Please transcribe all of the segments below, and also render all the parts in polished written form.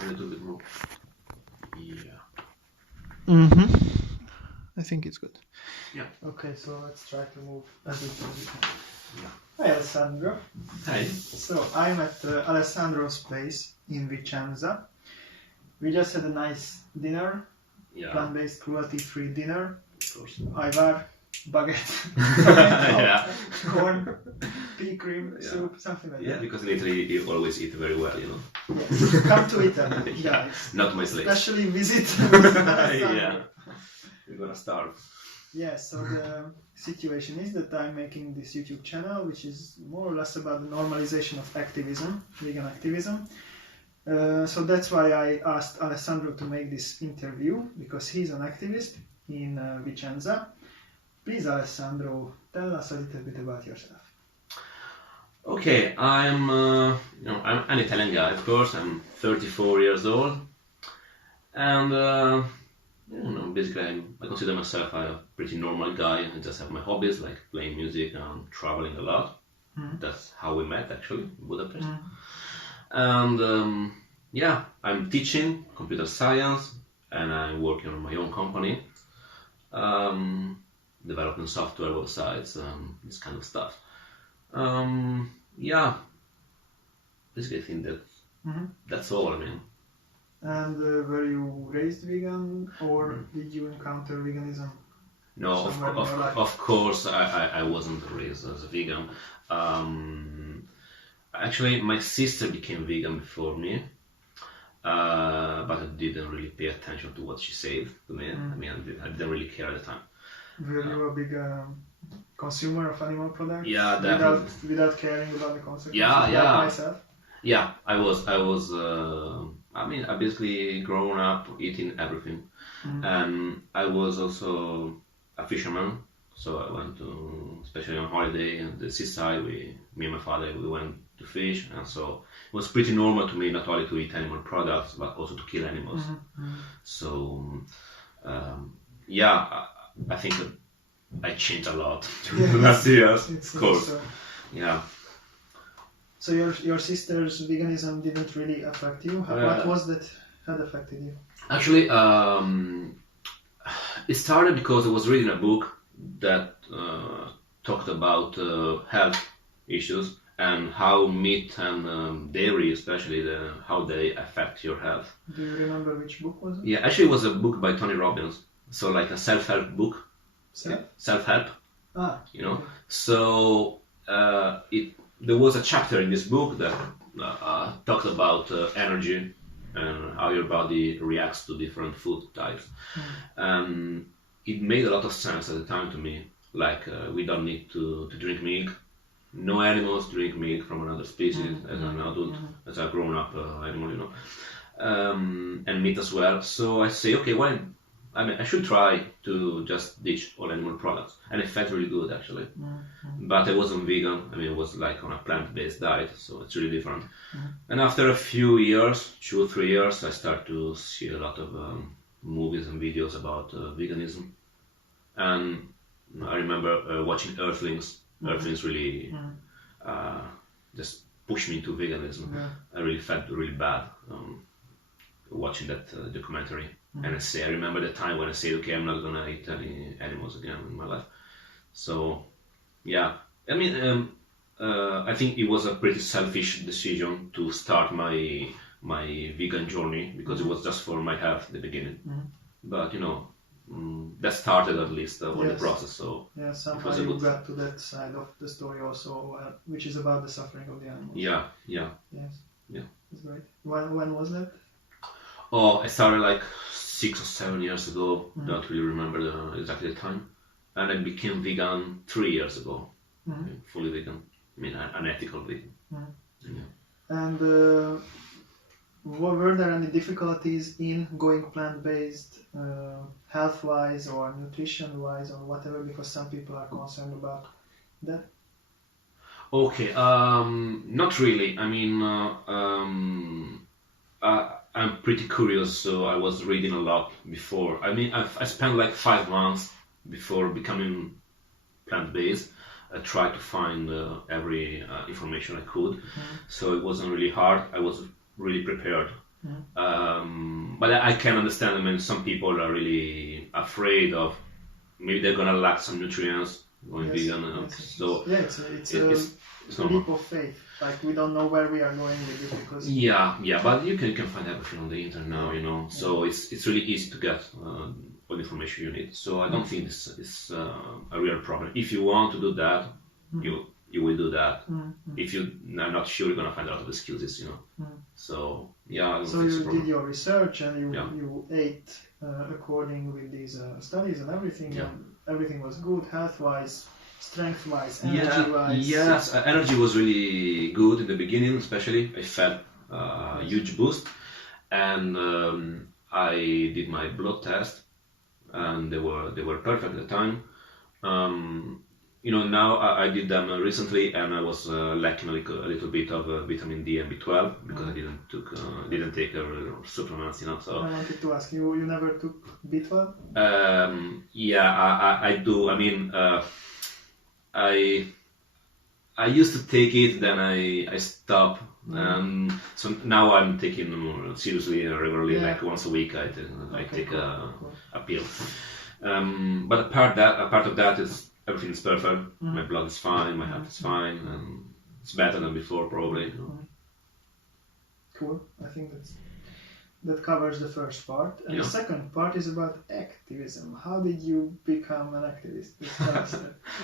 A little bit more. Yeah. I think it's good. Yeah. Okay, so let's try to move as we can. Yeah. Hi, Alessandro. Hi. So I'm at Alessandro's place in Vicenza. We just had a nice dinner, Yeah. plant-based, cruelty-free dinner. Of course. Ivar, baguette, Yeah. corn, pea cream, Yeah. soup, something like Yeah, that. because in Italy you always eat very well, you know. Yes. Come to Italy, Yeah. guys. Not my slave. Especially visit Alessandro. Yeah. You're gonna starve. Yeah, so the situation is that I'm making this YouTube channel, which is more or less about the normalization of activism, vegan activism. So that's why I asked Alessandro to make this interview, because he's an activist in Vicenza. Please, Alessandro, tell us a little bit about yourself. Okay, I'm an Italian guy, of course. I'm 34 years old, and basically I consider myself a pretty normal guy. I just have my hobbies like playing music and traveling a lot. That's how we met, actually, in Budapest. And I'm teaching computer science, and I'm working on my own company, developing software, websites, this kind of stuff. Basically I think that that's all. I mean, And were you raised vegan, or did you encounter veganism? no, Somewhere in your life? of course I wasn't raised as a vegan. Actually, my sister became vegan before me, but I didn't really pay attention to what she said to me. I mean, I didn't really care at the time. Were you a big consumer of animal products? Yeah, definitely. Without caring about the consequences? Yeah, like yeah. myself? Yeah, I was. I basically grown up eating everything, and I was also a fisherman. So I went to, especially on holiday in the seaside. Me and my father, we went to fish, and so it was pretty normal to me not only to eat animal products but also to kill animals. So, I think that I changed a lot during the last years. Of course, So. yeah. So your sister's veganism didn't really affect you? What was that had affected you? Actually, it started because I was reading a book that talked about health issues and how meat and dairy, especially, how they affect your health. Do you remember which book was it? Yeah, actually, it was a book by Tony Robbins, so like a self-help book. Self-help. You know. Okay. So there was a chapter in this book that talked about energy and how your body reacts to different food types. It made a lot of sense at the time to me. Like, we don't need to drink milk. No animals drink milk from another species as an adult, as a grown-up animal, you know. And meat as well. So I say, okay, I should try to just ditch all animal products. And it felt really good, actually. But I wasn't vegan. I mean, it was like on a plant-based diet, so it's really different. And after a few years, 2 or 3 years, I started to see a lot of movies and videos about veganism. And I remember watching Earthlings. Earthlings really just pushed me into veganism. I really felt really bad watching that documentary. And I remember the time when I said, okay, I'm not gonna eat any animals again in my life. So, yeah, I mean, I think it was a pretty selfish decision to start my vegan journey, because it was just for my health at the beginning. But you know, that started at least on the process. So yeah, somehow you got to that side of the story also, which is about the suffering of the animals. Yeah. Yes. Yeah. That's right. When was that? Oh, I started like 6 or 7 years ago. Don't really remember exactly the time. And I became vegan 3 years ago. Fully vegan. I mean, an ethical vegan. Yeah. And were there any difficulties in going plant-based, health-wise or nutrition-wise or whatever? Because some people are concerned about that. Okay, not really. I mean, I'm pretty curious, so I was reading a lot before. I mean, I spent like 5 months before becoming plant-based. I tried to find every information I could, so it wasn't really hard. I was really prepared. But I can understand. I mean, some people are really afraid of maybe they're gonna lack some nutrients going vegan. So yeah, it's a leap of faith. Like we don't know where we are going with it because but you can find everything on the internet now, you know. So it's really easy to get all the information you need. So I don't think this is a real problem. If you want to do that, you will do that. If you're not sure, you're gonna find a lot of excuses, you know. So yeah. So you did your research and you ate according with these studies and everything. Yeah. And everything was good, health-wise, strength-wise, energy-wise. Yes, energy was really good in the beginning, especially. I felt a huge boost, and I did my blood test, and they were perfect at the time. You know, now I did them recently, and I was lacking a little bit of vitamin D and B12 because I didn't take supplements, you know. So I wanted to ask you, you never took B12? I do. I mean, I used to take it, then I stopped. So now I'm taking them seriously regularly, like once a week. I take a pill. But apart of that is everything is perfect. My blood is fine, my health is fine, and it's better than before probably. You know? Cool. I think that covers the first part, and the second part is about activism. How did you become an activist?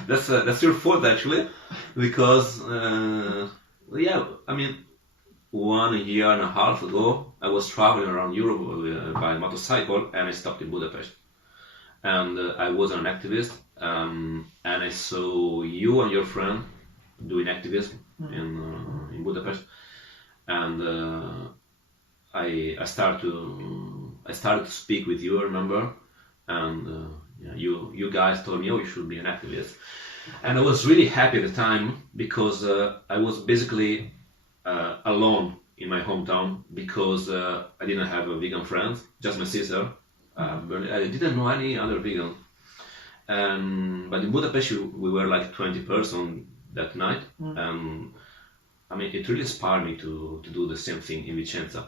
That's your fault actually, because I mean, 1.5 years ago I was traveling around Europe by motorcycle, and I stopped in Budapest, and I was an activist, and I saw you and your friend doing activism in Budapest, and I started to speak with you, I remember, and you guys told me, oh, you should be an activist, and I was really happy at the time because I was basically alone in my hometown because I didn't have a vegan friend, just my sister. I didn't know any other vegan, but in Budapest we were like 20 persons that night, and I mean, it really inspired me to do the same thing in Vicenza.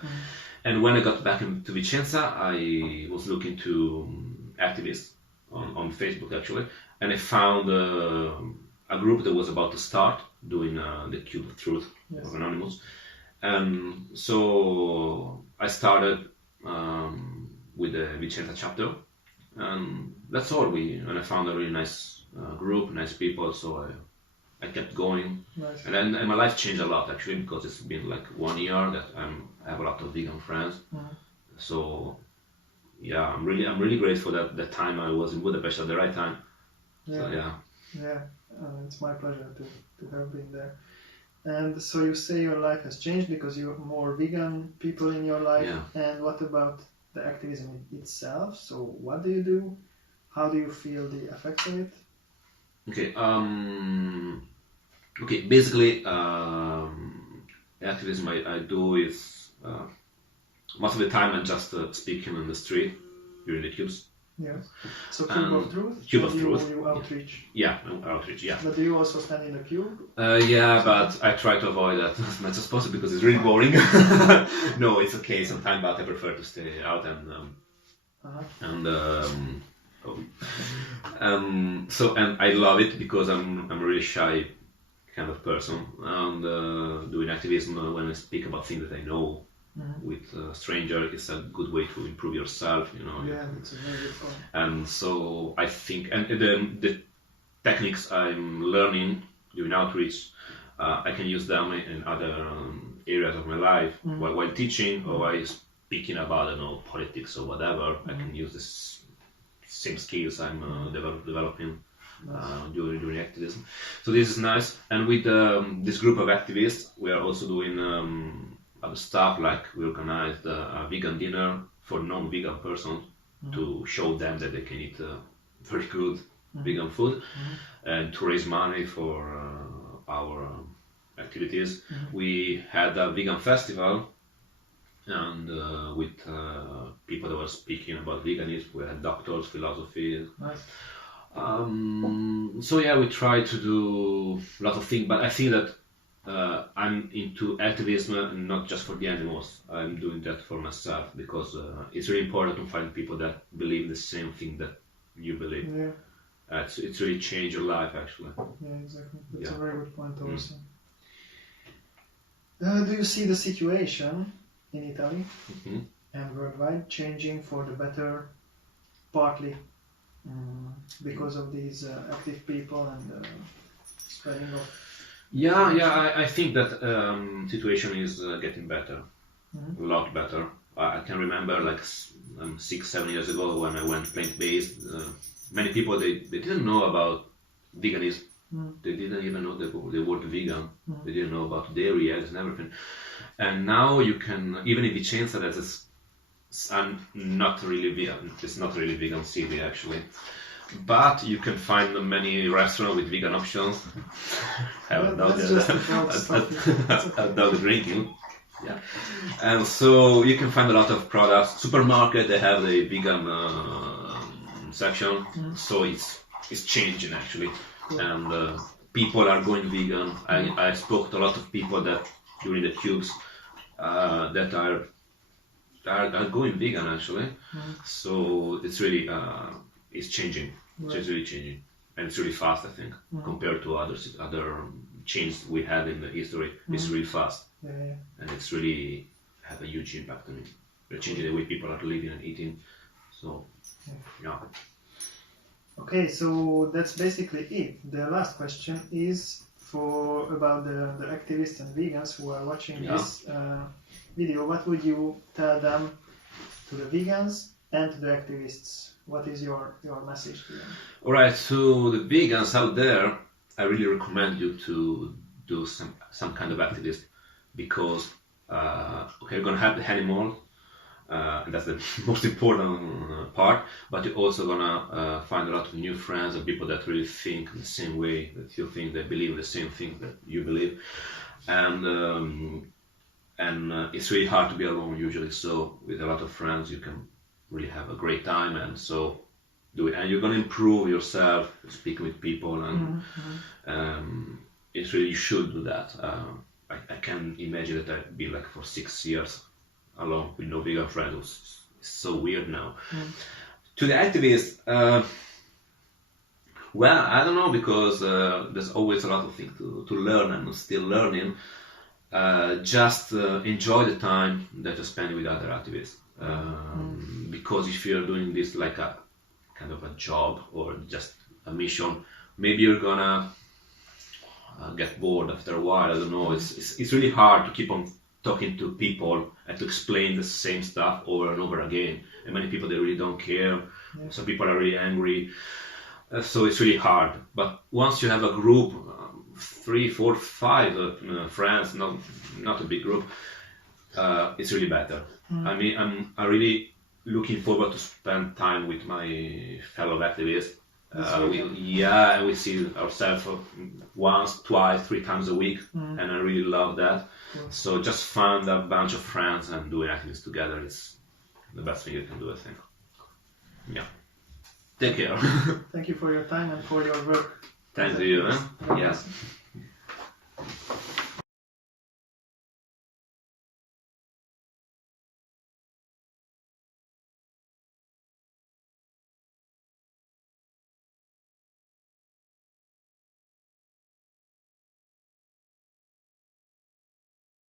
And when I got back to Vicenza, I was looking to activists on Facebook actually, and I found a group that was about to start doing the Cube of Truth of Anonymous. And so I started with the Vicenza chapter, and that's all. And I found a really nice group, nice people, so I kept going, and my life changed a lot actually because it's been like 1 year that I have a lot of vegan friends. So yeah, I'm really grateful that time I was in Budapest at the right time. It's my pleasure to have been there. And so you say your life has changed because you have more vegan people in your life. And what about the activism itself? So what do you do? How do you feel the effects of it? Okay, basically, activism I do is most of the time I'm just speaking on the street during the cubes. Yes. So Cube of Truth? Cube of Truth. You outreach? Outreach, yeah. But do you also stand in the cube? But I try to avoid that as much as possible because it's really boring. No, it's okay sometimes, but I prefer to stay out and I love it because I'm a really shy kind of person, and doing activism when I speak about things that I know with a stranger is a good way to improve yourself, you know. Yeah, it's very fun. And so I think, and the techniques I'm learning during outreach, I can use them in other areas of my life while teaching or while speaking about, I don't know, politics or whatever. I can use this same skills I'm developing during activism. So this is nice. And with this group of activists, we are also doing other stuff, like we organized a vegan dinner for non-vegan persons to show them that they can eat very good vegan food and to raise money for our activities. We had a vegan festival, and with people that were speaking about veganism. We had doctors, philosophy. Nice. So yeah, we try to do a lot of things, but I think that I'm into activism not just for the animals. I'm doing that for myself because it's really important to find people that believe the same thing that you believe. Yeah. It's really changed your life actually. Yeah, exactly. That's Yeah. a very good point also. Do you see the situation in Italy and worldwide changing for the better, partly because of these active people and spreading of... I think that situation is getting better, a lot better. I can remember like 6-7 years ago when I went plant-based, many people they didn't know about veganism. They didn't even know the word vegan. They didn't know about dairy, eggs and everything. And now you can, even in Vicenza, I'm not really vegan. It's not really vegan city actually. But you can find many restaurants with vegan options. Have a dog drinking. Yeah. And so you can find a lot of products. Supermarket, they have the vegan section. So it's changing actually. Cool. And people are going vegan. I spoke to a lot of people that during the tubes that are going vegan actually. So it's really it's changing. Right. It's really changing, and it's really fast. I think compared to other changes we had in the history, it's really fast, and it's really have a huge impact on it. They're changing the way people are living and eating. So yeah. Okay, so that's basically it. The last question is about the activists and vegans who are watching this video. What would you tell them, to the vegans and to the activists? What is your message to them? Alright, so the vegans out there, I really recommend you to do some kind of activist because you're gonna have the animal, and that's the most important part, but you're also gonna find a lot of new friends and people that really think the same way that you think, they believe the same thing that you believe, and it's really hard to be alone usually, so with a lot of friends you can really have a great time, and so do it, and you're going to improve yourself speaking with people, and it's really, you should do that. I can imagine that I've been like for 6 years alone with no vegan friends. It's so weird now. To the activists, well, I don't know, because there's always a lot of things to learn, and I'm still learning. Just enjoy the time that you spend with other activists. Because if you're doing this like a kind of a job or just a mission, maybe you're gonna get bored after a while. I don't know. It's really hard to keep on talking to people and to explain the same stuff over and over again. And many people, they really don't care. Some people are really angry. So it's really hard. But once you have a group, 3, 4, 5 friends, not a big group, it's really better. I mean, I'm really looking forward to spend time with my fellow activists. We see ourselves once, twice, 3 times a week, and I really love that. So just find a bunch of friends and doing activities together is the best thing you can do, I think. Yeah. Take care. Thank you for your time and for your work. Thank you. Yes.